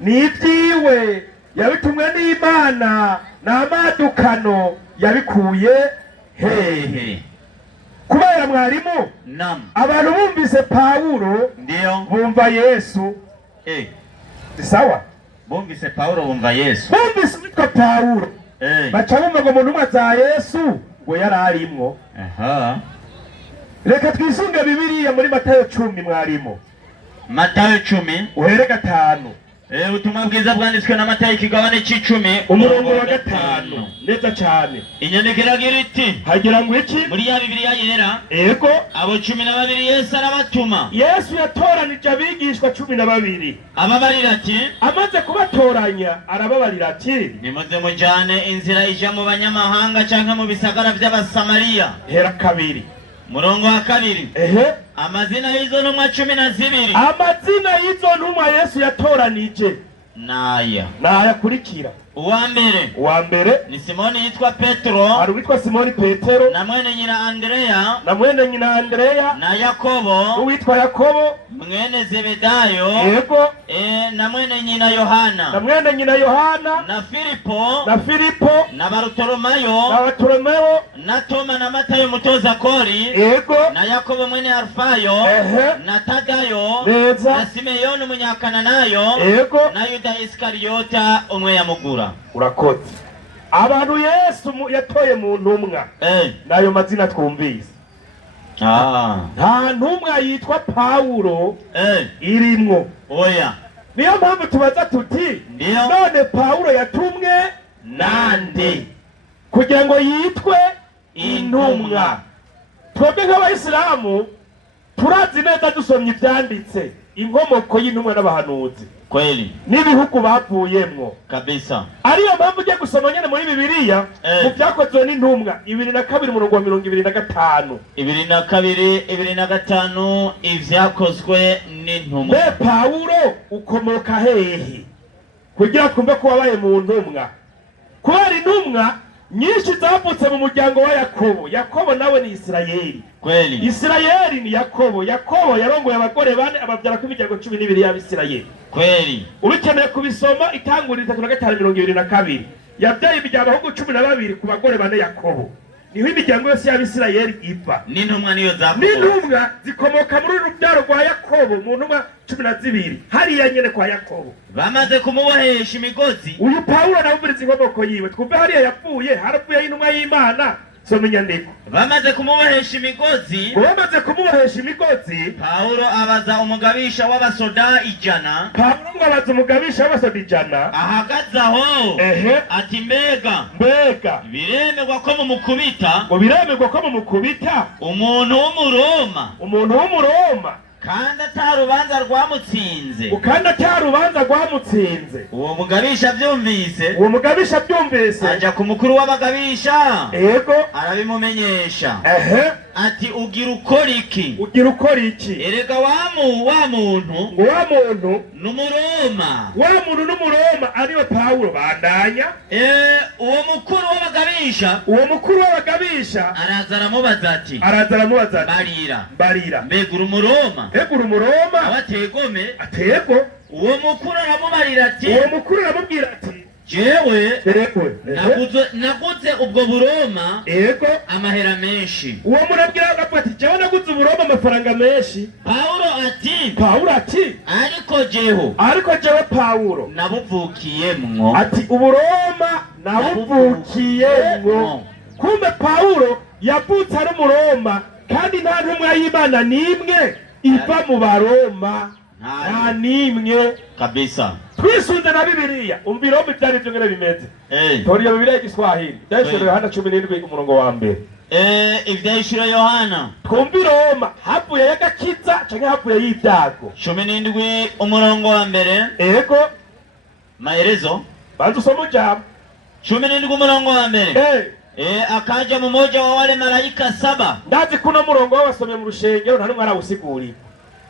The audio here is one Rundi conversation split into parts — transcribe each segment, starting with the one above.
nibyiwe yabitumwe n'Imana n'amadukano yabikuye hehe. Kubera mwarimu abantu bumvise Paulo ndio bumva Yesu. Sawa, bumvise Paulo bumva Yesu, bumvise witwa Paulo baca bumva ngo umuntu umwe za Yesu ngo yararimwo. Reka twisunge Bibiliya muri Matayo 10 mwarimu. Matayo 10 uhere 5. Ubutumwa bwiza bwanditswe na Matayo ikigabane c'10 umurongo wa 5 neza cyane. Inyandiko iragira iti hagira ngo iki muri ya Bibiliya yera ego abo 12 Yesu arabatuma. Yesu yatoranije abigishwa 12 ababarira ati amaze kubatoranya arababarira ati nimuze mujane inzira ija mu banyamahanga canke mu bisagara by'Abasamariya. Hera 2 murongo wa 2 amazina y'izo ntumwa 12 amazina y'izo ntumwa Yesu yatoranije naya kurikira. Uwa mbere ni Simoni yitwa Petro, hari witwa Simoni Petero na mwene nyina Andrea, na Yakobo uwitwa Yakobo mwene Zebedayo, yego na mwene nyina Yohana, na Filipo na Bartolomayo, na Toma na Matayo mutoza kori, yego na Yakobo mwene Alfayo, na Tadayo, na Simeyoni umunyakananayo, yego na Yuda Iskariota umwe yamugura. Urakoze. Abantu Yesu yatoye mu ntumwa nayo mazina twumvise. Nta ntumwa yitwa Paulo irimwo. Oya, niyo mpamvu tubaza tuti none Paulo yatumwe nande kugira ngo yitwe intumwa? Twebwe nk'Abayisilamu turazi neza dusomye ibyanditse inkomoko y'intumwa n'abahanuzi kweli n'ibihugu bavuyemwo kabisa. Ariyo mpamvu ugiye gusoma nyene muri Bibiliya mu byakozwe n'intumwa 22 murongo wa 25 22:25 ivyakozwe n'intumwa. Paulo ukomoka hehe kugira twumve ko wabaye mu ntumwa? Kubera intumwa nyinshi zavutse mu muryango wa Yakobo nawe ni Isirayeli. Kweli Isirayeli ni Yakobo yarongoye abagore 4 ababyara ku imiryango 12 y'Abisirayeli. Kweli ubikeneye kubisoma Itanguriro 3:22 yabyaye imiryango 12 ku bagore 4 Yakobo. Niho imiryango yose y'Abisirayeli iva. N'intumwa niyo zavuka. N'intumwa zikomoka muri rubyaro rwa Yakobo mu ntumwa 12 hariya nyene kwa Yakobo. Bamaze kumubohesha imigozi. Uyu Paulo nabumviriza inkomoko yiwe twumve hariya yapfuye haravuye intumwa y'Imana. Soma inyandiko. Bamaze kumubohesha imigozi. Paulo abaza umugabisha w'abasoda 100. Ahagaze aho ati mbega biremerwa ko mumukubita umuntu w'Umuroma kandi atarubanza rwamutsinze. Uwo mugabisha byumvise aja ku mukuru w'abagabisha arabimumenyesha ati ugira ukora iki? Erega wa muntu n'Umuroma ariwe Paulo bandanya. Uwo mukuru w'abagabisha araza aramubaza ati barira mbega uri Umuroma? abategome atego. Uwo mukuru aramubwira ati jewe naguze ubwo Buroma amahera menshi. Uwo murabwira ati jewe naguze Buroma amafaranga menshi. Paulo ati ariko jewe Paulo nabuvukiyemwo. Ati Uburoma nabuvukiyemwo. Kumbe Paulo yavutse ari Umuroma kandi nta ntumwa y'Imana n'imwe iva mu Baroma. Nta nimwe kabisa. Twisunze na Bibiliya umvirombe byari byo ngere bimeze. Toriya Bibiliya y'Igiswahili Dayishiro Yohana 17 umurongo wa mbere. Ivyashiro Yohana twumviroma havuye y'agakiza canke havuye y'ibyago. 17 umurongo wa mbere. Ego maelezo bantu somo jambo 17 umurongo wa mbere. Akaja mmoja wa wale malaika 7. Ndazi kuna murongo wabasomye mu rushengero nta numwe arawusigurira.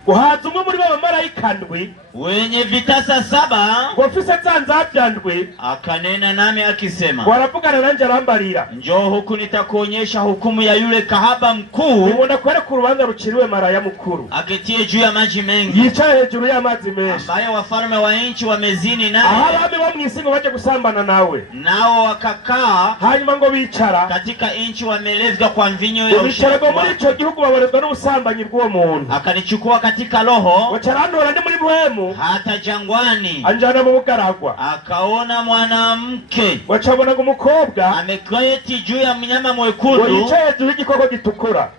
Uhaza umwe muri b'abamarayika ndwi wenye vitasa 7 wafise za nzabya ndwi, akanena nami akisema, waravugana nanje arambarira, njoo huku nitakuonyesha hukumu ya yule kahaba mkuu, ubona kwereka urubanza ruciriwe maraya mukuru aketie juu ya maji mengi, yicaye hejuru y'amazi menshi, ambaye wafalme wa nchi wamezini naye, abami bo mw'isi ngo baje gusambana nawe, nao wakakaa hanyuma ngo bicara katika nchi wamelevwa kwa mvinyo ya ushiragwa muri ico gihugu baborezwa n'ubusambanyi bw'uwo muntu. Akanichukua katika roho, wacarandora ndi muri mpwemu, hata jangwani, anjana mu bugaragwa, akaona mwanamke, wacabonaga umukobwa ameketi juu ya mnyama mwekundu, yicaye hejuru y'igikoko gitukura,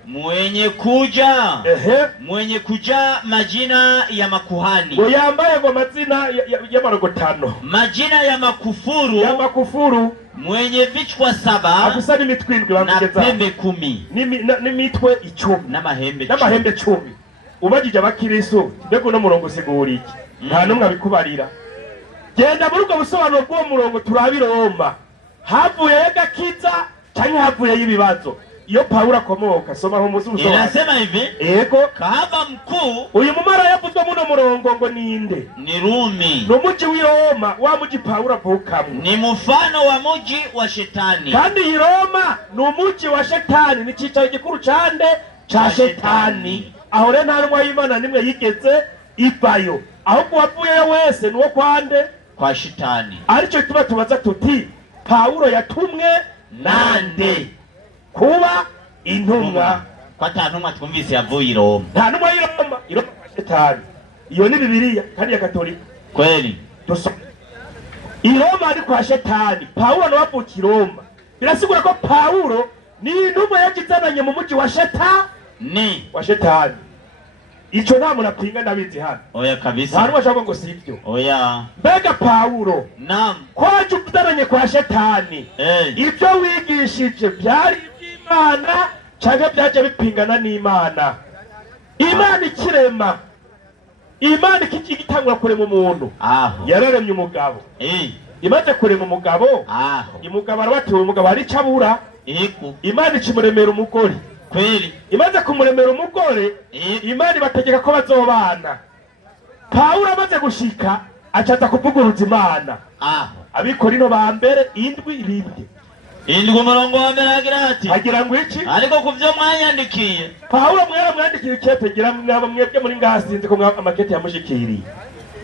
mwenye kuja majina ya makuhani, ngo yambaye ngo amazina y'amarogotano, majina ya makufuru, mwenye vichwa 7 afisa n'imitwe 7 na pembe 10 n'imitwe 10 n'amahembe 10. Ubajije abakirisu mbego no murongo usigura iki? Nta numwe abikubarira. Genda muri ubwo busobanuro bw'uwo murongo turabiromba, havuye y'agakiza canke havuye y'ibibazo. Iyo Paulo akomoka, soma ho muzi ubusobanuro. Inasema hivi, yego kahaba mkuu uyu mumara yavuzwe muno murongo ngo ninde? ni Rumi, n'umuji w'i Roma, wa muji Paulo avukamwo, ni mfano wa muji wa shetani, kandi i Roma n'umuji wa shetani, ni cicaro gikuru cande ca shetani. Aho rero nta numwe y'Imana nimwe yigeze ivayo, ahubwo uwavuyeyo wese nuwo kwande? Kwa shetani. Arico tuba tubaza tuti, Paulo yatumwe nande kuba intumwa? Kwa ata ntumwa twumvise yavuye i Roma. Nta numwe y'i Roma, i Roma kwa shetani. Iyo ni Bibiliya kandi ya Katolika. Kweli i Roma ari kwa shetani, Paulo nawavuka i Roma. Birasigura ko Paulo ni intumwa yagizananye mu muji wa shetani. Ico nta muntu apinga, ndabizi hano. Oya kabisa. Hano bashaka ngo sivyo. Oya. Mbega Paulo, naam, kwaje uzananye kwa shetani? Ibyo wigishije byari iby'Imana canke byaje bipingana n'Imana? Imana ikirema, Imana ikigitangura kurema umuntu, yararemye umugabo. Imaze kurema umugabo, umugabo arabatewe, umugabo ari cabura, Imana ikimuremera umugore. Kweli. Imaze kumuremera umugore, Imana ibategeka ko bazobana. Paulo amaze gushika acaza kuvuguruza Imana. Abikorino ba mbere 7:2. Umurongo wa mbere agira ngo iki? Ariko kuvyo mwanyandikiye, Paulo mwaramwandikiye ikete, gira mwebwe muri ngasinze ko amakete yamushikiriye.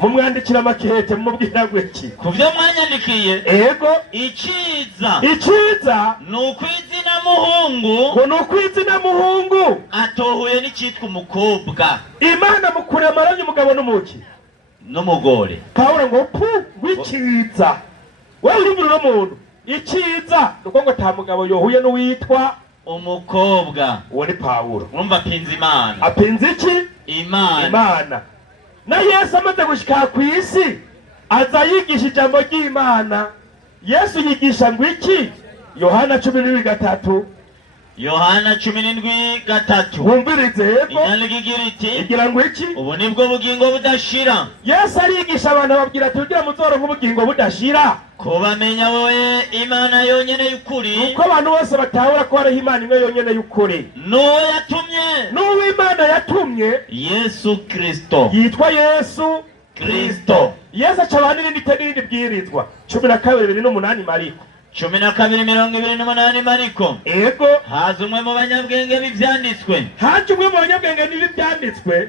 Mumwandikira amakete mumubwira ngo iki? Kuvyo mwanyandikiye, ego iciza nukwizina muhungu, ngo nukwizina muhungu atohuye n'icitwa umukobwa. Imana mukuremaranye umugabo n'umuki n'umugore. Paulo ngo wiciza, wewe urumvira umuntu iciza nuko ngo ta mugabo yohuye n'uwitwa umukobwa. Uwo ni Paulo. Urumva apinze Imana. Apinze iki? Imana. Na Yesu amaze gushika ku isi aza yigisha ijambo ry'Imana. Yesu yigisha ngo iki? Yohana 17:3. Yohana 17:3. Wumvirize yego. Igira ngo iki? Ubu nibwo bugingo budashira. Yesu arigisha abantu babwira tugira muzoro nk'ubugingo budashira, kubamenya wowe Imana yonyene y'ukuri, uko abantu bose batahura ko ari Imana imwe yonyene y'ukuri, n'uwo Imana yatumye Yesu Kristo, yitwa Yesu Kristo. Yesu acabana n'irindi bwirizwa 12:8 Mariko 12:28 Mariko. Ego haza umwe mu banyabwenge b'ivyanditswe,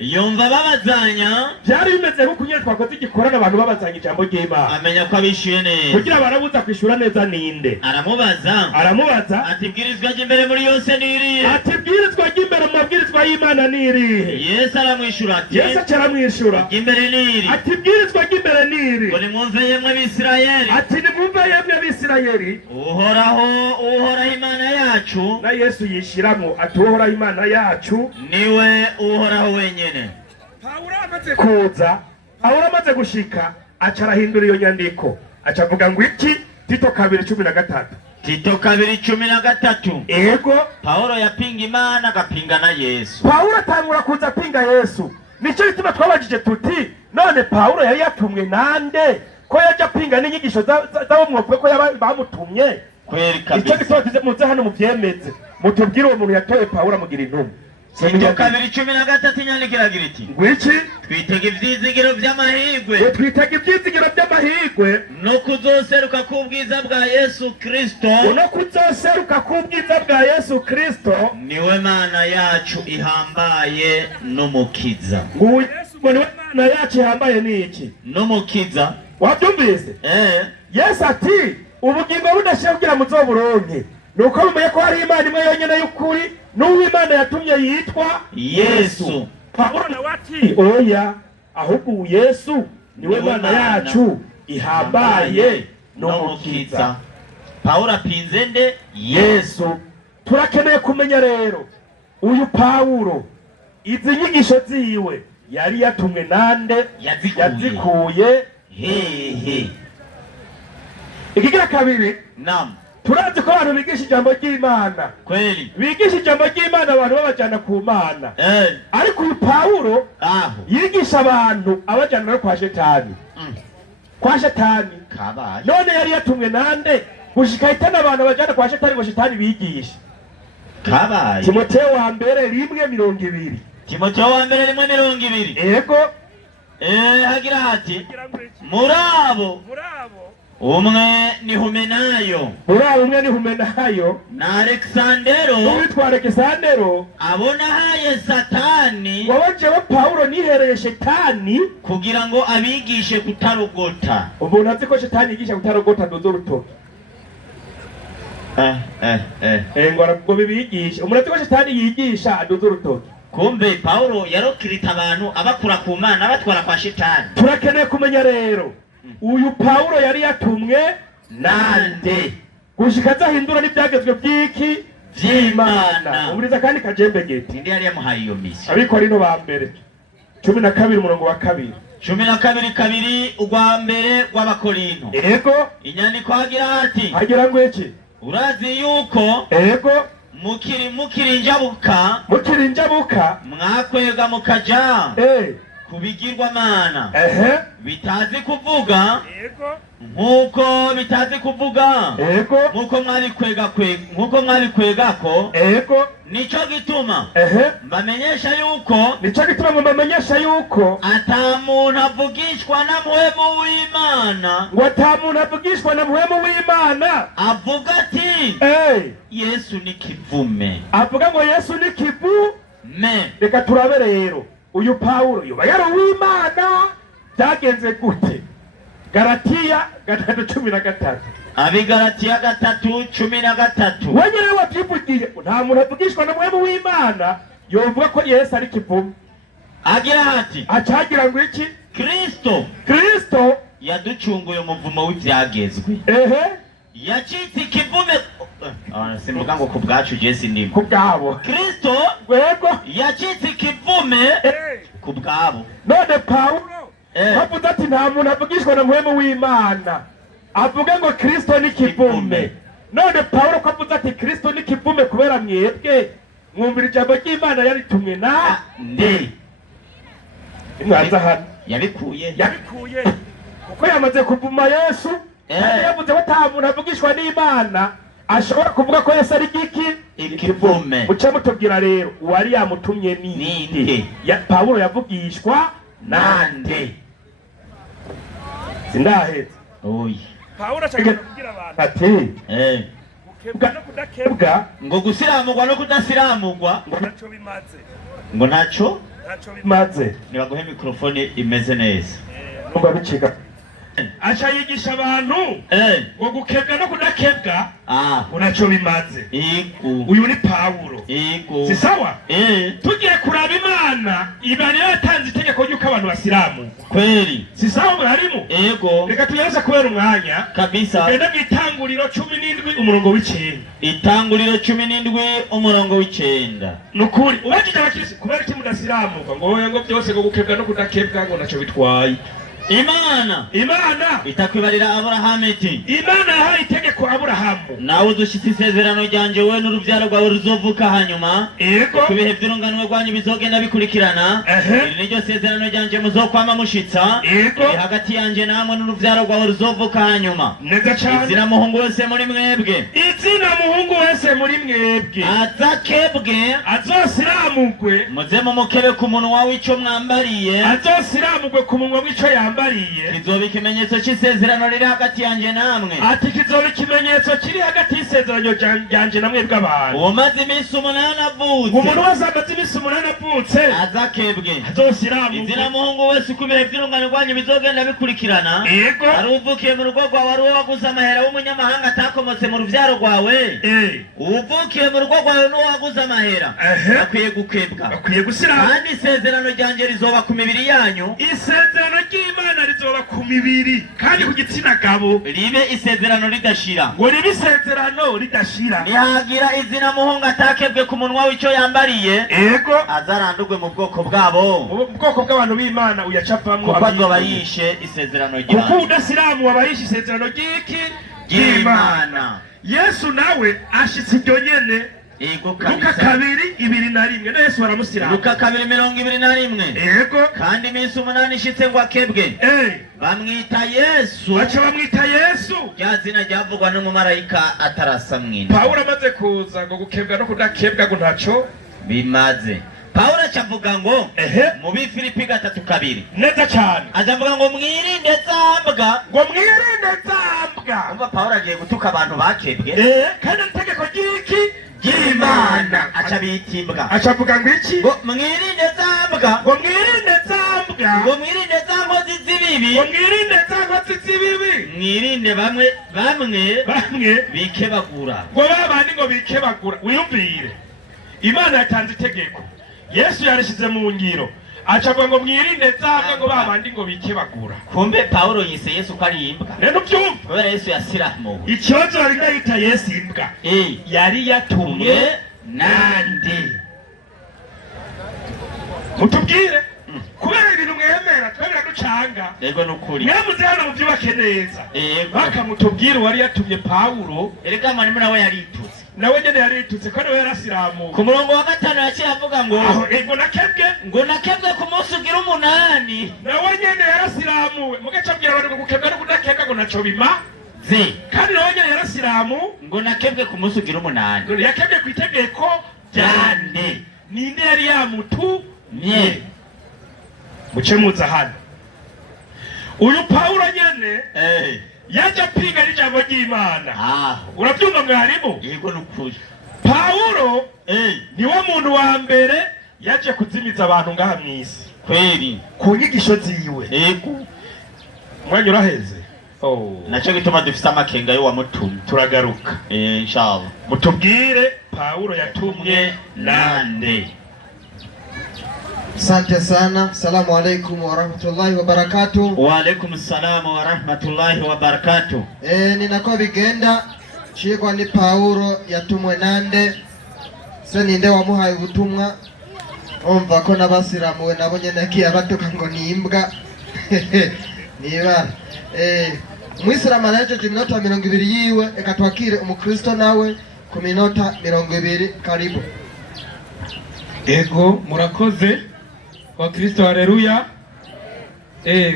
yumva babazanya, byari bimeze nko kunyera twakoze igikorana abantu babazanya ijambo ry'Imana, amenya ko abishuye neza, kugira barabuza kwishura neza ninde. Aramubaza ati bwirizwa ry'imbere muri yose niriye? Ati bwirizwa ry'imbere mu mabwirizwa y'Imana nirihe? Yesu aramwishura ati, ry'imbere niri. Ati bwirizwa ry'imbere niri? Ngo nimwumve yemwe Abisirayeli. Ati nimwumve yemwe Abisirayeli, uhoraho Imana yacu. Na Yesu yishiramo ati uhoraho Imana yacu niwe uhoraho wenyene. Paulo amaze kuza, Paulo amaze gushika acarahindura iyo nyandiko, acavuga ngo iki? Tito 2:13. Tito 2:13. Ego Paulo yapinga Imana agapinga na Yesu. Paulo atangura kuza pinga Yesu. Nico bituma twabajije tuti, none Paulo yari yatumwe nande ko yaje pinga n'inyigisho z'abo mwovuga ko bamutumye? Kweli kabisa. Ico gituma muze hano muvyemeze, mutubwire uwo muntu yatoye Paulo amugira intumwa. Tito 2:13 inyandikira iti ngwiki twitega ivyizigiro vy'amahigwe twitega ivyizigiro vy'amahigwe no kuzoseruka k'ubwiza bwa Yesu Kristo no kuzoseruka k'ubwiza bwa Yesu Kristo niwe mana yacu ihambaye n'umukiza. Nguyu Yesu ngo niwe mana yacu ihambaye niki n'umukiza. Wabyumvise? Yesu ati ubugingo budashira kugira muzoburonke nuko mumenye ko hari Imana imwe yonyene y'ukuri n'uw'Imana yatumye yitwa Yesu. Pawulo nawe ati oya ahubwo Yesu niwe mana yacu ihambaye n'umukiza. Pawulo apinze nde? Yesu. Turakeneye kumenya rero uyu Pawulo izi nyigisho ziwe yari yatumwe nande? Yazikuye hehe. Ikigira kabiri, naam, turazi ko abantu bigisha ijambo ry'Imana. Kweli Bigisha ijambo ry'Imana abantu babajana ku Mana. Ariko uyu Pawulo yigisha abantu abajana no kwa Shetani. Kwa Shetani. Kabaye. None yari yatumwe nande? Gushika itana abantu bajana kwa Shetani ngo Shetani bigisha. Kabaye. Timotheo wa mbere 1:20. Timotheo wa mbere 1:20. Yego. Hagira hati murabo umwe ni Humenayo. Murabo umwe ni Humenayo na Alexandero. Uwitwa Alexandero abona haye Satani. Wabaje wa Pawulo nihereye Shetani kugira ngo abigishe kutarogota. Umuntu azi ko Shetani yigisha kutarogota ndozo rutoki. Ngora ngo bibigisha. Umuntu azi ko Shetani yigisha ndozo rutoki. Kumbe Pawulo yarokirita abantu abakura ku Mana abatwara kwa Shetani. Turakeneye kumenya rero uyu Pawulo yari yatumwe nande gushika zahindura n'ibyagezwe by'iki vy'Imana. Uburiza kandi kajembegeti ndi yari yamuhaye iyo misi. Ariko rino ba mbere 12 umurongo wa 2. 12:2 ugwa mbere w'Abakorinto. Yego. Inyandiko hagira ati hagira ngo iki? Urazi yuko yego mukiri njabuka mwakwega mukaja kubigirwa Mana bitazi kuvuga nkuko bitazi kuvuga nkuko mwabikwegako nico gituma mbamenyesha yuko ata muntu avugishwa na muhemu w'Imana ngo ata muntu avugishwa na muhemu w'Imana avuga ati Yesu ni kivume. Avuga ngo Yesu ni kivume. Reka turabe rero uyu Pawulo yoba yari uw'Imana byagenze gute? Galatiya 3:13. Galatiya 3:13. Wenyine wabyivugiye nta muntu avugishwa na muhemu w'Imana yovuga ko Yesu ari kivume. Agira hati acagira ngo iki? Kristo yaducunguye umuvumo w'ivyagezwe. Yacitse ikivume. Simvuga ngo kubwacu Jesi ndimo. Kubwabo. Kristo wego yacitse ikivume kubwabo. None Pawulo avuga ati nta muntu avugishwa na muhemu w'Imana. Avuga ngo Kristo ni kivume. None Pawulo ko avuga ati Kristo ni kivume kubera mwebwe mwumvira ijambo ry'Imana yaritumwe na nde? Imwanza hano yabikuye kuko yamaze kuvuma Yesu. Yavuze ko nta muntu avugishwa n'Imana ashobora kuvuga ko Yesu ari ikivume. Muce mutubwira rero uwari yamutumye ninde? Pawulo yavugishwa nande? Sindahetse. Pawulo ashaka kugira abantu ati gukebwa no kudakebwa ngo gusiramurwa no kudasiramurwa ngo naco bimaze. Ngo naco bimaze. Nibaguhe mikrofone imeze neza. Numva bicika. Acha yigisha abantu ngo gukebwa no kudakebwa unaco bimaze. Uyu ni Pawulo. Si sawa? Tugiye kuraba Imana ibane yatanze itegeko ry'uko abantu basiramu. Kweli. Si sawa mwarimu? Reka tuyeze kubera umwanya kabisa. Enda mwitanguriro 17 umurongo w'icenda. Itanguriro 17 umurongo w'icenda. Nukuri ubajije abakirisi kubera iki mudasiramu ngo byose ngo gukebwa no kudakebwa ngo naco bitwaye. Imana itakwibarira Aburahamu iti Imana yahaye itegeko Aburahamu nawe udushitse isezerano ryanje wowe n'urubyaro rwawe ruzovuka hanyuma yego kubihe by'urunganwe rwanyu bizogenda bikurikirana iri niryo sezerano ryanje muzokwama mushitsa hagati yanje namwe n'urubyaro rwawe ruzovuka hanyuma neza cyane izina muhungu wese muri mwebwe azakebwe azosiramugwe muze mumukebe ku munwa w'ico mwambariye azosiramugwe ku munwa w'ico yambariye kizoba ikimenyetso c'isezerano riri hagati yanje namwe ati kizoba ikimenyetso kiri hagati y'isezerano ryanje namwe bw'abantu umaze iminsi 8 avutse umuntu wese amaze iminsi 8 avutse azakebwe azosiramugwe izina muhungu wese uko ibihe by'urungano rwanyu bizogenda bikurikirana yego ari uvukiye mu rugo rwawe ari waguze amahera w'umunyamahanga atakomotse mu rubyaro rwawe uvukiye mu rugo rwawe n'uwaguze amahera akwiye gukebwa akwiye gusiramu kandi isezerano ryanje rizoba ku mibiri yanyu isezerano ry'Imana rizoba ku mibiri kandi ku gitsina gabo ribe isezerano ridashira ngo ribe isezerano ridashira nihagira izina muhungu atakebwe ku munwa w'ico yambariye yego azarandurwe mu bwoko bwabo mu bwoko bw'abantu b'Imana uyacapamwo kuko azoba yishe isezerano ry'Imana kuko udasiramu wabayishe isezerano ry'Imana Yesu nawe ashitse iryo nyene Luka 2:21 na Yesu baramusiramu Luka 2:21 yego kandi iminsi 8 ishitse ngo akebwe bamwita Yesu baca bamwita Yesu rya zina ryavugwa n'umumarayika atarasa mwina Pawulo amaze kuza ngo gukebwa no kudakebwa ngo ntaco bimaze Pawulo acavuga ngo mu Bifilipi 3:2 neza cyane azavuga ngo mwirinde zambwa umva Pawulo agiye gutuka abantu bakebwe kandi itegeko ry'iki ry'Imana aca bitimbwa acavuga ngo iki ngo mwirinde zambwa ngo mwirinde zankozi z'ibibi mwirinde bamwe bikebagura ngo babandi ngo bikebagura wiyumvire Imana yatanze itegeko Yesu yarishize mu ngiro acavuga ngo mwirinde zambwa ngo babandi ngo bikebagura kumbe Pawulo yise Yesu ko ari imbwa rero byumva kubera Yesu yasiramu ikibazo yari yita Yesu imbwa yari yatumwe nande mutubwire kubera ibintu mwemera twebera ducanga yego nukuri mwemuze hano mubyubake neza bakamutubwira wari yatumye Pawulo erega mani nawe yaritutse nawe nyene yaritutse ko nawe yarasiramu ku murongo wa 5 yaciye avuga ngo ngo nakebwe ku munsi ugira 8 nawe nyene yarasiramuwe mugacabwira abantu ngo gukebwa no kudakebwa ngo naco bimaze kandi nawe nyene yarasiramu ngo nakebwe ku munsi ugira 8 yakebwe ku itegeko ryande ninde yari yamutumye mucemuza hano uyu Pawulo nyene yaje pinga n'ijambo ry'Imana urabyumva mwarimu yego nukuri Pawulo niwe muntu wa mbere yaje kuzimiza abantu ngaha mwisi kweri ku nyigisho ziwe yego mwanya uraheze naco gituma dufise amakenga yo wamutumye turagaruka inshallah mutubwire Pawulo yatumye nande Asante sana. Assalamu alaikum wa rahmatullahi wa barakatuh. Wa alaikum assalam wa rahmatullahi wa barakatuh. Ninako bigenda chigwa ni Pawulo yatumwe nande se ninde wamuhaye ubutumwa umva ko nabasiramuwe nabo nyene kiyabatuka ngo ni imbwa niba Umwisiramu arajeje iminota 20 yiwe ekatwakire umukristo nawe ku minota 20 karibu. Ego murakoze wa Kristo haleluya.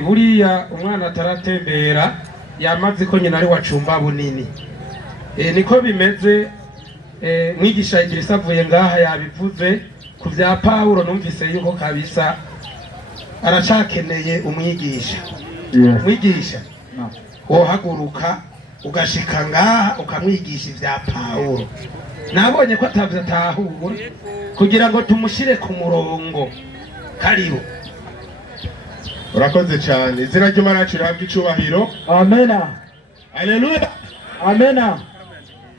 Buriya umwana ataratembera yamaze ko nyina ari wacumba bunini. Niko bimeze mwigisha Igirisa avuye ngaha yabivuze ku bya Pawulo numvise yuko kabisa aracakeneye umwigisha. Mwigisha wohaguruka ugashika ngaha ukamwigisha ibya Pawulo. Nabonye ko atavyatahura kugira ngo tumushire ku murongo. Karibu. Urakoze cyane. Izina ry'Imana rihabwe icubahiro. Amena. Haleluya. Amena.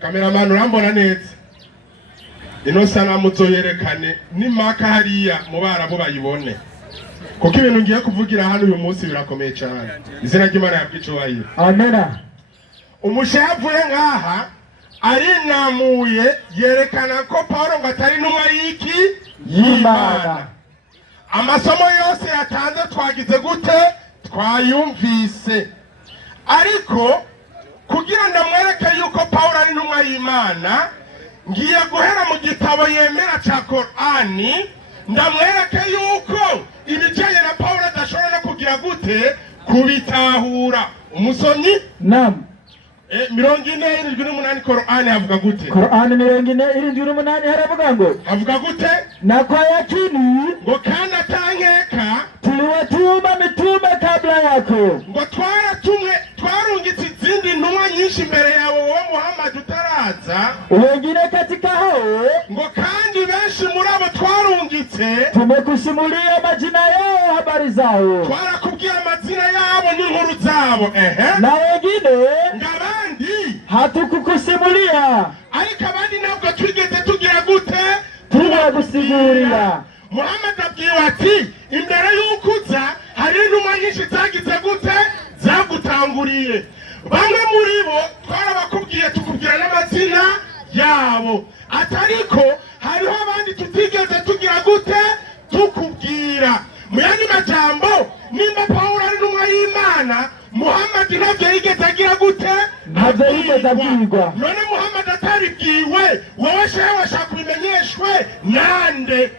Cameraman urambona neza. Ino sanamu zoyerekane nimaka hariya mu Barabu bayibone. Kuko ibintu ngiye kuvugira hano uyu munsi birakomeye cyane. Izina ry'Imana rihabwe icubahiro. Amena. Umushavuye ngaha arinamuye yerekana ko Pawulo ngo atari ntumwa y'iki y'Imana. Amasomo yose yatanze twagize gute twayumvise ariko kugira ndamwereke yuko Pawulo ari intumwa y'Imana ngiye guhera mu gitabo yemera ca Korani ndamwereke yuko ibijanye na Pawulo adashobora no kugira gute kubitahura. Umusomyi Naam. 47 Korani havuga gute? Korani 48 haravuga ngo Havuga gute? na kwa yakini Ngo kandi atankeka tuliwatuma mitume kabla yako, ngo twarungitse izindi ntumwa nyinshi imbere yawe wowe Muhammad utaraza, wengine katika hao ngo kandi benshi muri abo twarungitse tumekusimulia majina yao, habari zao, twarakubwiye amazina yabo n'inkuru zabo. na wengine ngabandi hatukukusimulia, ariko abandi ntabwo twigeze tugira gute tunagusigurira. Muhammad abwiwe ati imbere y'ukuza hari intumwa nyinshi zagize gute zagutanguriye, bamwe muri bo twarabakubwiye tukubwira n'amazina yabo, atariko hariho abandi tutigeze tugira gute tukubwira. Mu yandi majambo nimba Pawulo ari intumwa y'Imana, Muhammad ntabyo yigeze agira gute Ntabyo yigeze abwirwa. None Muhammad ataribwiwe, wowe shehe washaka kubimenyeshwe nande?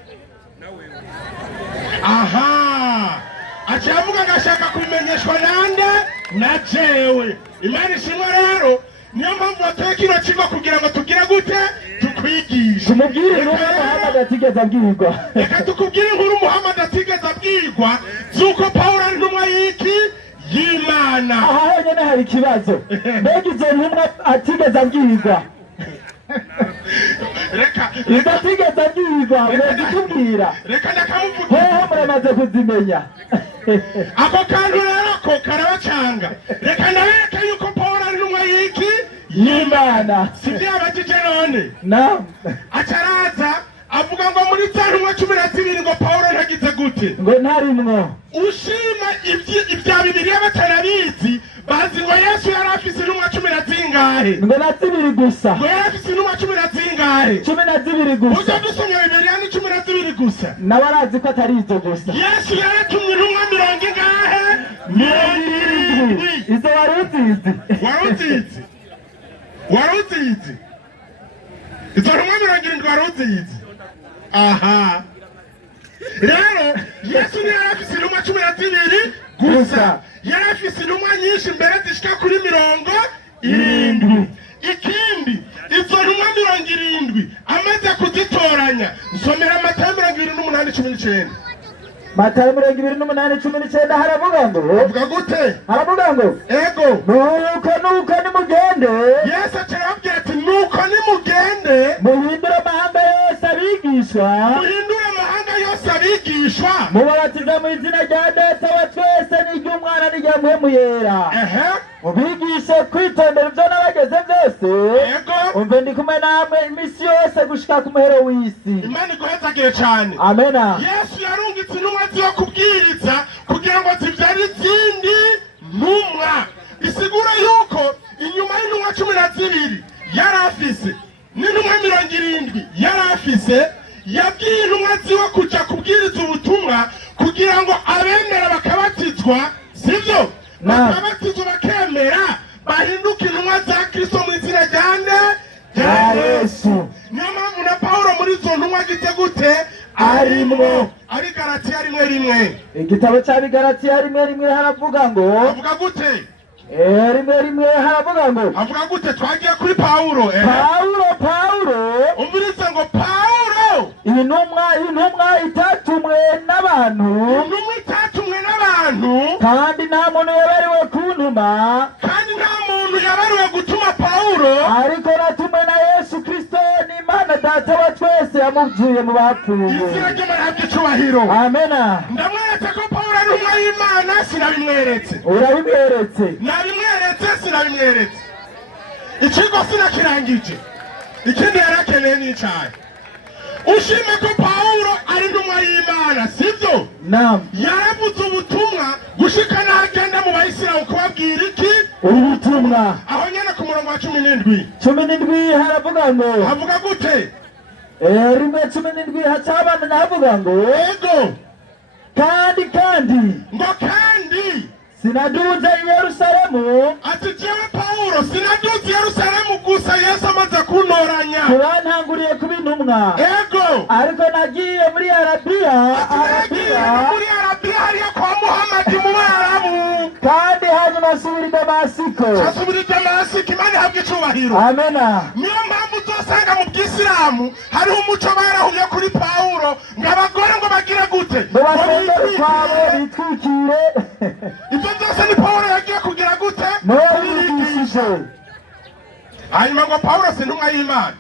Aha, acavuga ngashaka kubimenyeshwa nande? Na jewe. Imana ishimwe rero, niyo mpamvu watoye kino kigo kugira ngo tugire gute tukwigisha. Tumubwire inkuru Muhammad atigeze abwirwa. Reka tukubwire inkuru Muhammad atigeze abwirwa z'uko Pawulo ari intumwa y'iki y'Imana. Aha honyine hari ikibazo, mbega izo ntumwa atigeze abwirwa, izo atigeze abwirwa mwegitubwira, Reka ndakamuvuga. hehe muramaze kuzimenya. Ako kantu rero ko karabacanga. Reka ndabereke yuko Pawulo ari intumwa y'iki y'Imana. sibyo abajije none. Naam. Acaraza avuga ngo muri za ntumwa 12 ngo Pawulo ntagize gute ngo ntarimwo. ushima ibya Bibiliya batarabizi, bazi ngo Yesu yari afise intumwa 10 ngo na zibiri gusa, ngo yari afise intumwa 10 12 gusa, uza dusomye Bibiliya ni 12 gusa. n'abarazi ko atari izo gusa. Yesu yaratumye intumwa 70. Izo wari uzizi? Wari uzizi izo ntumwa 70 wari uzizi? Aha, rero Yesu ni yari afise intumwa 12 gusa, yari afise intumwa nyinshi mbere zishika kuri 70. Ikindi izo ntumwa 70 amaze kuzitoranya, nsomera Matayo 28:19. Matayo 28:19 haravuga ngo, Avuga gute? haravuga ngo Ego, nuko nimugende Yesu acarabwira ati nuko nimugende muhindure amahanga yose abigishwa, muhindure amahanga yose abigishwa, mubabatiza mu izina rya Data wa twese n'iry'Umwana n'irya Mpwemu Yera, mubigishe kwitondera ibyo nabageze byose, Ego, umve ndi kumwe namwe iminsi yose gushika ku muhero w'isi. Imana iguhezagire cyane. Amena. Yesu yarungitse intumwa zo kubwiriza kugira ngo zibyare izindi ntumwa. Bisigura yuko inyuma y'intumwa 12 yari afise n'intumwa 70 yari afise, yabwiye intumwa ziwe kuja kubwiriza ubutumwa kugira ngo abemera bakabatizwa, sivyo? Bakabatizwa bakemera, bahinduka intumwa za Kristo mu izina rya Yesu. Niyo mpamvu na Pawulo muri izo ntumwa agize gute arimwo. Ari Galatiya 1:1. Igitabo cya Galatiya 1:1 haravuga ngo, Avuga gute? 1:1 haravuga ngo, Avuga gute? Twagiye kuri Pawulo. Pawulo Umviriza ngo Pawulo intumwa itatumwe n'abantu, intumwa itatumwe n'abantu, kandi nta muntu yabariwe kuntuma, kandi nta muntu yabariwe gutuma Pawulo, ariko natumwe na Yesu Kristo n'Imana Data wa twese yamuzuye mu bapfuye. izina ry'Imana ry'icubahiro. amena. Ndamweretse ko Pawulo ari intumwa y'Imana, sinabimweretse. Urabimweretse. Nabimweretse, sinabimweretse. Ikigo sinakirangije. Ikindi yarakeneye n'icyayi. Ushime ko Pawulo ari intumwa y'Imana, sibyo? Naam. Yaravuze ubutumwa gushika n'agenda mu Bayisiraheli kubabwira iki? Ubutumwa. Aho nyene ku murongo wa 17. 17 haravuga ngo, Havuga gute? rimwe 17 hacabana navuga ngo, Ego. kandi Ngo kandi sinaduze i Yerusalemu ati jewe Pawulo sinaduze i Yerusalemu gusa Yesu amaze kuntoranya kurantanguriye kuba intumwa ego ariko nagiye muri Arabiya muri Arabiya hariya kwa Muhamadi mu Barabu kandi hanyuma asubira i Damasiko Imana ihabwa icubahiro amena niyo mpamvu uzosanga mu bw'Isilamu hariho umuco barahumye kuri Pawulo ngo abagore ngo bagire gute ngo basengere ukwabo bitwikire ibyo byose ni Pawulo yagiye kugira gute niwe yabigishije hanyuma ngo Pawulo si intumwa y'Imana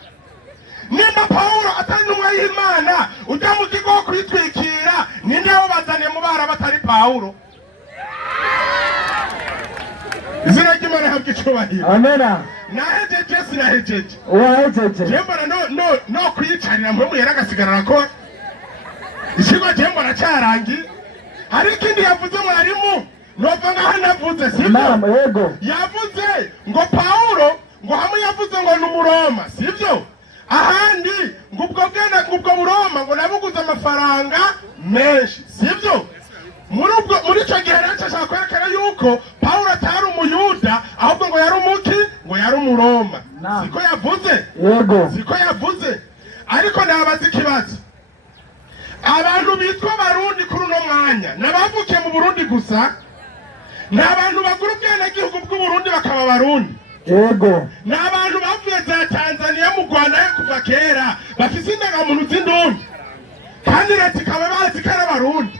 nimba Pawulo atari intumwa y'Imana ujya mu kigo wo kwitwikira ninde wabazaniye mu bara batari Pawulo izina ry'Imana ihabwa icubahiro amena nahejeje sinahejeje wahejeje jembona no kwiyicarira mpamvu yaragasigara ko ikigo jembona cyarangiye hari ikindi yavuze mwarimu nova ngaho navuze inama sibyo yego yavuze ngo Pawulo ngo hamwe yavuze ngo ni Umuroma sibyo ahandi ngo ubwo Buroma ngo nabuguze amafaranga menshi sibyo muri icyo gihe rero ashaka kwerekana yuko Pawulo atari Umuyuda ahubwo ngo yari umuki ngo yari Umuroma siko yavuze yego siko yavuze ariko nabaza ikibazo abantu bitwa Barundi kuri uno mwanya nabavukiye mu Burundi gusa ni abantu bagura ubwenegihugu bw'Uburundi bakaba Barundi yego ni abantu bavuye za Tanzania mu Rwanda kuva kera bafise indangamuntu z'indundi kandi leta ikaba bazi ko ari Abarundi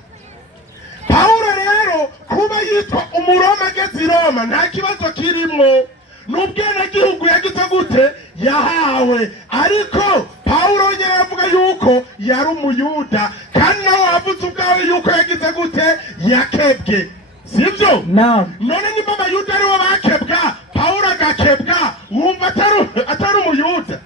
Pawulo rero kuba yitwa Umuroma ageze i Roma nta kibazo kirimwo n'ubwenegihugu yagize gute yahawe ariko Pawulo nyine avuga yuko yari Umuyuda kandi nawe wavuze ubwawe yuko yagize gute yakebwe sibyo none niba Abayuda aribo bakebwa Pawulo agakebwa wumva atari Umuyuda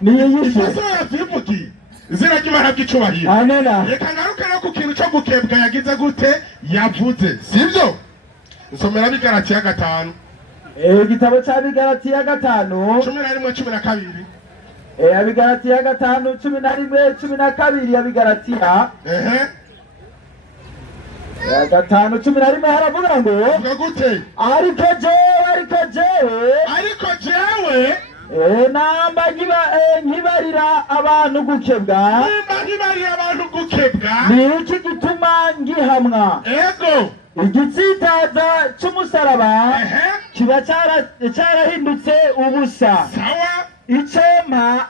niyishe yazivugiye izina ry'Imana bw'icubahiro amena reka ngaruke no ku kintu cyo gukebwa yagize gute yavuze sibyo nsomera Bigalatiya 5 igitabo cya Bigalatiya 5 11-12 Bigalatiya 5:11-12 ya Bigalatiya 5:11 haravuga ngo vuga gute ariko jewe namba nkibarira abantu gukebwa ni iki gituma ngihamwa ego igitsitaza cy'umusaraba kiba cyarahindutse ubusa sawa icompa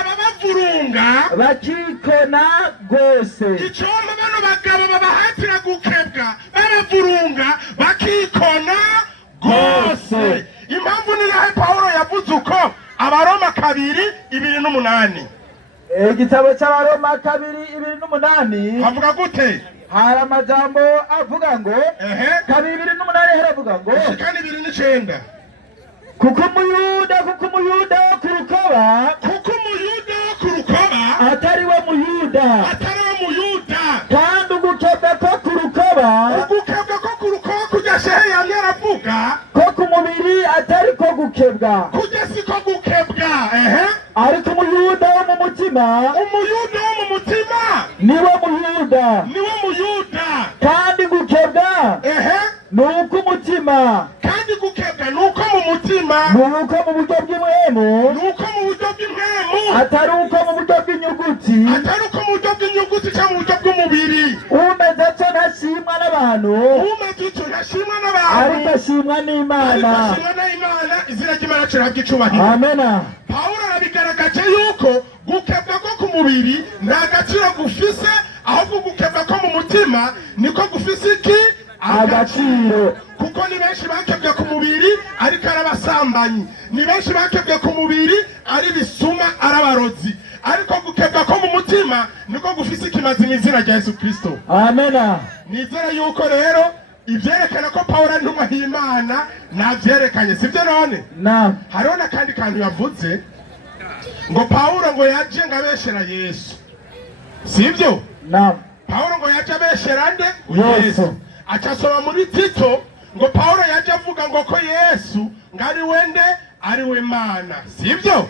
abavurunga bakikona rwose icompa bano bagabo babahatira gukebwa babavurunga bakikona rwose impamvu ni yahe Pawulo yavuze uko Abaroma 2:8 igitabo cy'Abaroma 2:8 havuga gute hari amajambo avuga ngo 2:8 haravuga ngo kandi 2:9 kuko umuyuda wo ku rukoba atari we muyuda kandi ugukebwa ko ku rukoba kujya shehe yamye aravuga ko ku mubiri atari ko gukebwa kujya si ko gukebwa ariko umuyuda wo mu mutima niwe muyuda kandi gukebwa ni uko umutima kandi gukebwa ni uko mu mutima ni uko mu buryo bw'imwemu atari uko mu buryo bw'inyuguti cyangwa mu buryo bw'umubiri umeze atyo ntashimwa n'abantu ariko ashimwa n'Imana izina ry'Imana rihabwa icubahiro amena Pawulo arabigaragaje yuko gukebwa ko ku mubiri nta gaciro gufise ahubwo gukebwa ko mu mutima niko gufise iki agaciro kuko ni benshi bakebwe ku mubiri ariko arabasambanyi ni benshi bakebwe ku mubiri ari bisuma arabarozi ariko gukebwa ko mu mutima niko gufise ikimazi mu izina rya Yesu Kristo amena nizera yuko rero ibyerekana ko Pawulo ari intumwa y'Imana navyerekanye sibyo none hariho n'akandi kantu yavuze ngo Pawulo ngo yaje ngabeshera Yesu sibyo Pawulo ngo yaje abeshera nde Yesu acasoma muri Tito ngo Pawulo yaje avuga ngo ko Yesu ngari wende ari we Mana sibyo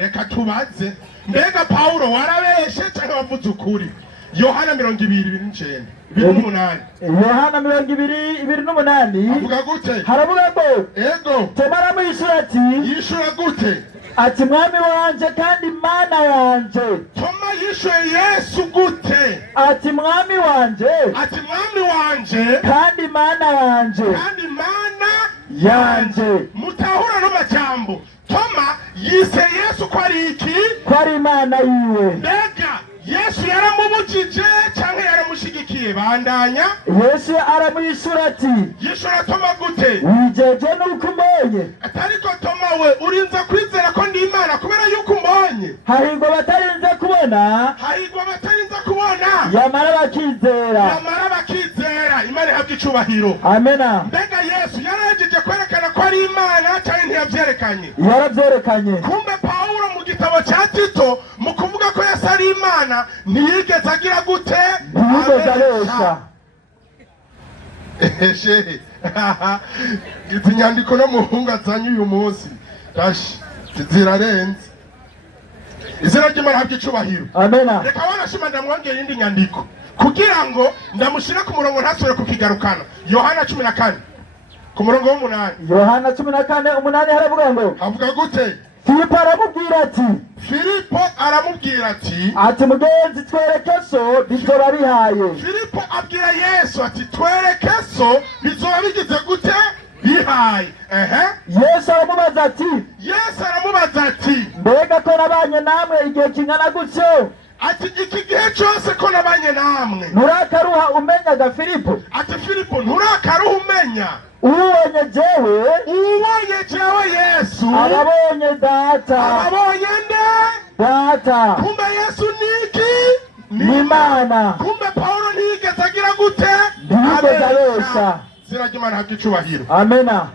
reka tubaze mbega Pawulo warabeshe cyangwa wavuze ukuri Yohana 20:9 2:8 Yohana 20:8 avuga gute? haravuga ngo Ego Toma aramwishyura ati yishura gute? ati mwami wanje kandi mana yanje. Toma yishuye Yesu gute? Ati mwami wanje Ati mwami wanje kandi mana yanje kandi mana yanje. mutahura n'amajambo. Toma yise Yesu ko ari iki? Ko ari imana yiwe. Mbega Yesu yaramubujije cyangwa yaramushigikiye? Bandanya. Yesu aramwishyura ati Yishura Toma gute? wijeje nuko umbonye. Atariko Toma we urinze kwizera ko ndi Imana kubera yuko umbonye? Hahirwa batarinze kubona Hahirwa batarinze kubona yamara bakizera. yamara bakizera. Imana ihabwa icubahiro. Amena. Mbega Yesu yarahejeje kwerekana ko ari Imana cyangwa ntiyavyerekanye? Yarabyerekanye. Kumbe Pawulo mu gitabo cya Tito mu kuvuga ko Yesu ari Imana ntiyigeze agira gute? Ntiyigeze abesha. Shehe izi nyandiko no muhungu azanye uyu munsi zirarenze. Izina ry'Imana habwa icubahiro. Amena. Reka wanashima ndamwongera iyindi nyandiko kugira ngo ndamushire ku murongo ntasubire kukigarukana. Yohana 14 ku murongo w'8 Yohana 14:8 haravuga ngo havuga gute? Filipo aramubwira ati Filipo aramubwira ati mugenzi twereke so bizoba bihaye. Filipo abwira Yesu ati twereke so bizoba bigize gute? Bihaye. Yesu aramubaza ati Yesu aramubaza ati mbega ko nabanye namwe igihe kingana gutyo ati iki gihe cyose ko nabanye namwe nturakaruha umenyaga Filipo? ati Filipo nturakaruha umenya? Ubonye jewe Yesu ababonye data. ababonye nde? Data. Kumbe Yesu niki? Ni Imana. Kumbe Pawulo ntiyigeze agira gute? Ntiyigeze abesha. Izina ry'Imana habwa icubahiro. Amena.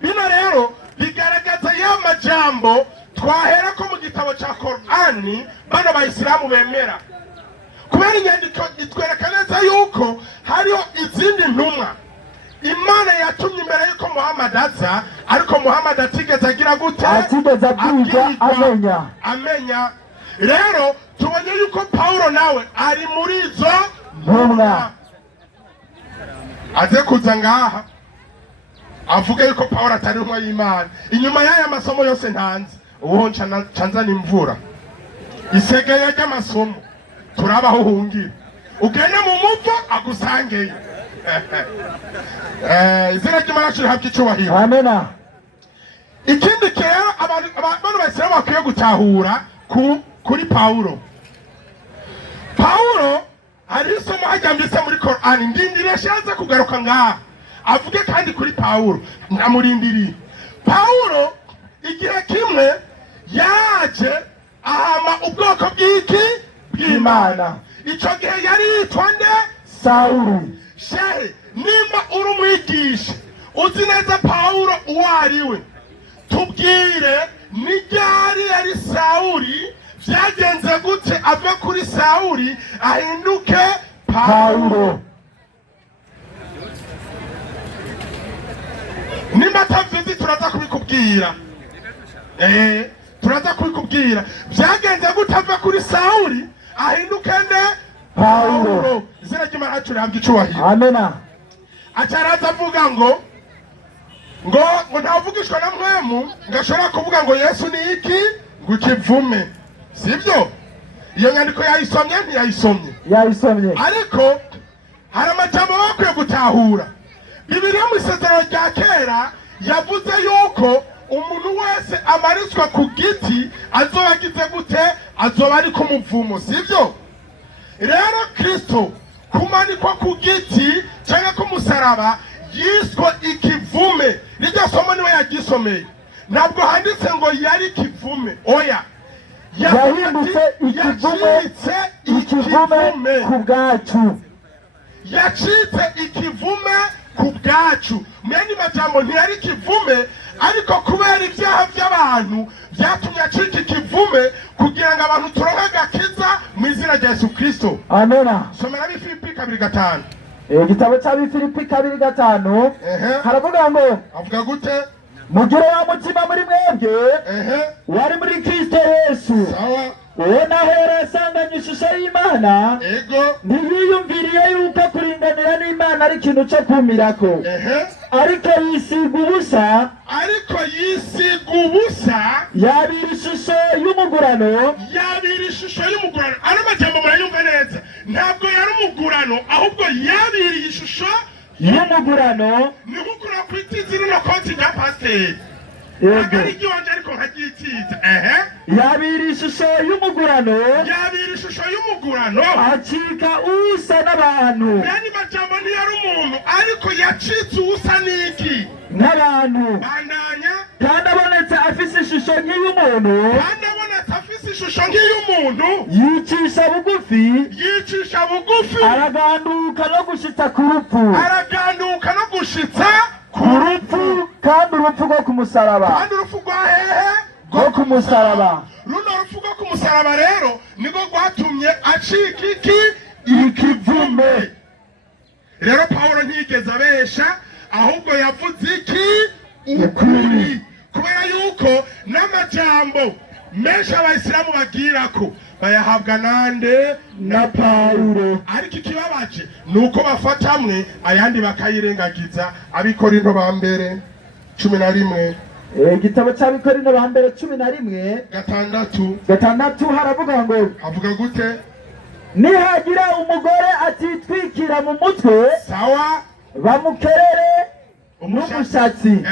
Bino rero bigaragaza ya majambo twahera ko mu gitabo cya Korani bano bayisilamu bemera. Kubera inyandiko itwereka neza yuko hariho izindi ntumwa Imana yatumye imbere yuko Muhammad aza, ariko Muhammad atigeze agira gute? Atigeze abwirwa amenya. Rero tubonye yuko Pawulo nawe ari muri izo ntumwa. Aze kuza ngaha avuga yuko Pawulo atari intumwa y'Imana. Inyuma y'aya masomo yose ntanze uwo ncanzana imvura isegeye ry'amasomo turabaho uhungira ugende mu muvo agusangeyo. Izina ry'Imana habwa icubahiro. Amena. Ikindi kera abantu bayisilamu bakwiye gutahura kuri Pawulo. Pawulo hari isomo hajyambitse muri Korani ndindiriye shaza kugaruka ngaha avuge kandi kuri Pawulo ndamurindiriye. Pawulo igihe kimwe yaje ahama ubwoko bw'iki? Bw'Imana. Ico gihe yari yitwa nde? Sawuli. Shehe nimba uri umwigisha uzi neza Pawulo uwo ari we, tubwire ni ryari yari Sawuli, byagenze gute ave kuri Sawuli ahinduke Pawulo? Nimba atavizi turaza kubikubwira. Turaza kubikubwira byagenze gute ave kuri Sawuli ahinduke nde? Pawulo. Izina ry'Imana habwa icubahiro. Amena. Acaraza avuga ngo ntavugishwa na mwemu ngashobora kuvuga ngo Yesu ni iki? Ngo ikivume. Sibyo? Iyo nyandiko yayisomye ntiyayisomye? Yayisomye. Ariko hari amajambo bakwiye gutahura. Bibiliya mu isezerano rya kera yavuze yuko umuntu wese amarizwa ku giti azoba agize gute? Azoba ari ku muvumo. Sibyo? Rero Kristo kumanikwa ku giti cyangwa ku musaraba yiswe ikivume. Rijya somo niwe yagisomeye, ntabwo handitse ngo yari ikivume. Oya, yahindutse ikivume ku bwacu. Yacitse ikivume ku bwacu. Mwene majambo ntiyari ikivume, ariko kubera ibyaha by'abantu byatumye acika ikivume kugira ngo abantu turonke agakiza mu izina rya Yesu Kristo. Amena. Somera Filipi 2:5. Igitabo cya Filipi 2:5 haravuga ngo avuga gute? mugire wa mutima muri mwebwe wari muri Kristo Yesu. Sawa. uwo naho yarasanganye ishusho y'Imana ego ntiyiyumviriye yuko kuringanira n'Imana ari ikintu cyo kumirako, ariko yisiga ubusa, yabira ishusho y'umugurano. ano majambo murayumva neza, ntabwo yari umugurano ahubwo yabiriye ishusho y'umugurano. ni nkuko nakwita izina no koti rya pasiteri Yego, ariko wanje ariko nkaryitiza yabira ishusho y'umugurano, yabira ishusho y'umugurano acika usa n'abantu, yani majambo ntiyari umuntu ariko yacitse ubusa n'iki n'abantu, bandanya kandi abonetse afise ishusho nk'iy'umuntu, kandi abonetse afise ishusho nk'iy'umuntu yicisha bugufi, araganduka no gushitsa ku rupfu, ku rupfu, kandi urupfu rwo ku musaraba, kandi urupfu rwa hehe rwo ku musaraba. runo rupfu rwo ku musaraba rero niko rwatumye acika ikivume. rero Pawulo ntiyigeze abesha ahubwo yavuze ukuri kubera yuko n'amajambo menshi abayisilamu bagirako bayahabwa nande na Pawulo. ariko ikibabaje nuko bafata amwe ayandi bakayirengagiza. Abikorinto ba mbere 11 igitabo cy'Abikorino ba mbere 11 gatandatu haravuga ngo, havuga gute? nihagira umugore atitwikira mu mutwe, sawa, bamukerere n'umushatsi.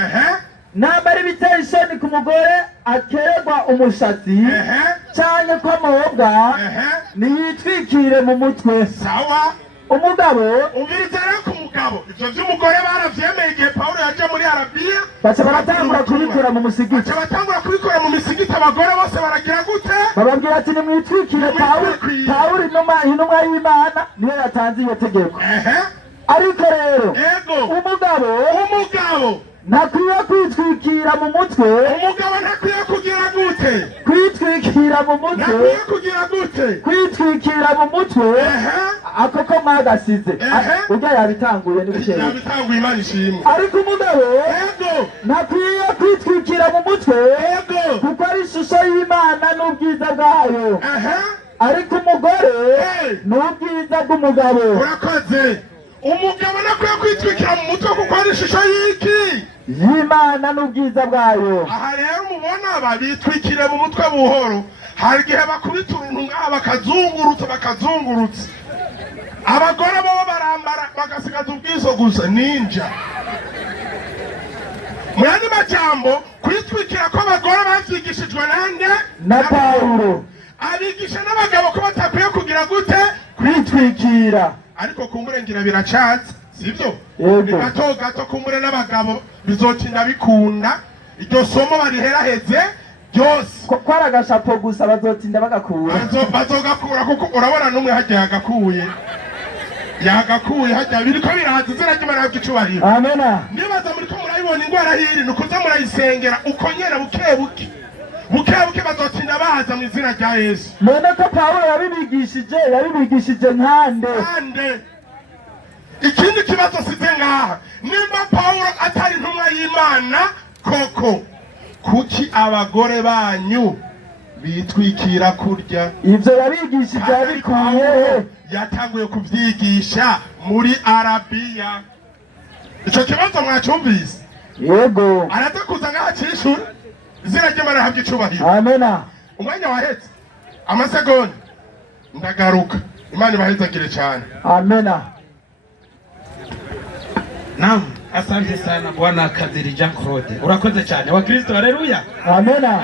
nambara ibitera isoni ku mugore akererwa umushatsi, cyane ko amabwa ntiyitwikire mu mutwe. sawa, umugabo umviriza rero ku mugabo, ivyo vy'umugore baravyemeye igihe Pawulo yaje muri Arabiya, baca baratangura kubikora mu musigiti. abagore bose baragira gute? bababwira ati nimwitwikire. Pawulo intumwa y'Imana niyo yatanze iyo tegeko. ariko rero umugabo ntakwiye kwitwikira mu mutwe. umugabo ntakwiye kugira gute? kwitwikira mu mutwe. ntakwiye kugira gute? kwitwikira mu mutwe. ako ko mwagasize urya yabitanguye n'ibisheri, yabitanguye, Imana ishimwe. ariko umugabo ntakwiye kwitwikira mu mutwe kuko ari ishusho y'Imana n'ubwiza bwayo, ariko umugore n'ubwiza bw'umugabo. urakoze. umugabo nakwiye kwitwikira mu mutwe kuko ari ishusho y'Imana n'ubwiza bwayo. aha rero mubona babitwikire mu mutwe buhoro, hari igihe bakubita uruntu ngaha bakazungurutsa. abagore bo barambara bagasigaza ubwiso gusa ninja. mu yandi majambo kwitwikira kw'abagore bavyigishijwe nande? na Pawulo. abigisha n'abagabo ko batakwiye kugira gute? kwitwikira. ariko kumurengera biracaza, sivyo? Yego. ni gato kumure n'abagabo bizotinda bikunda. iryo somo bariheraheze byose ko ari agashapo gusa bazotinda bagakura. bazogakura kuko urabona n'umwe hajya yagakuye hajya biriko biraza izina ry'Imana ry'icubahiro. amena. nibaza muriko murayibona ingwara hiri nukuza murayisengera uko nyene buke bazotinda baza mu izina rya Yesu. none ko Pawulo yabibigishije nkande. ikindi kibazo size ngaha, nimba Pawulo atari intumwa y'Imana koko, kuki abagore banyu bitwikira kurya? ivyo yabigishije yabikuye yatanguye kuvyigisha muri Arabiya. ico kibazo mwacumvise? yego. araza kuza ngaha cishura izina ry'Imana habwa icubahiro. amena. umwanya wahetse amasegonda ndagaruka. Imana ibahezagire cyane. amena. Naam, asante sana Bwana Kadiri Jean Claude. Urakoze cyane. Wakristo, haleluya. amena.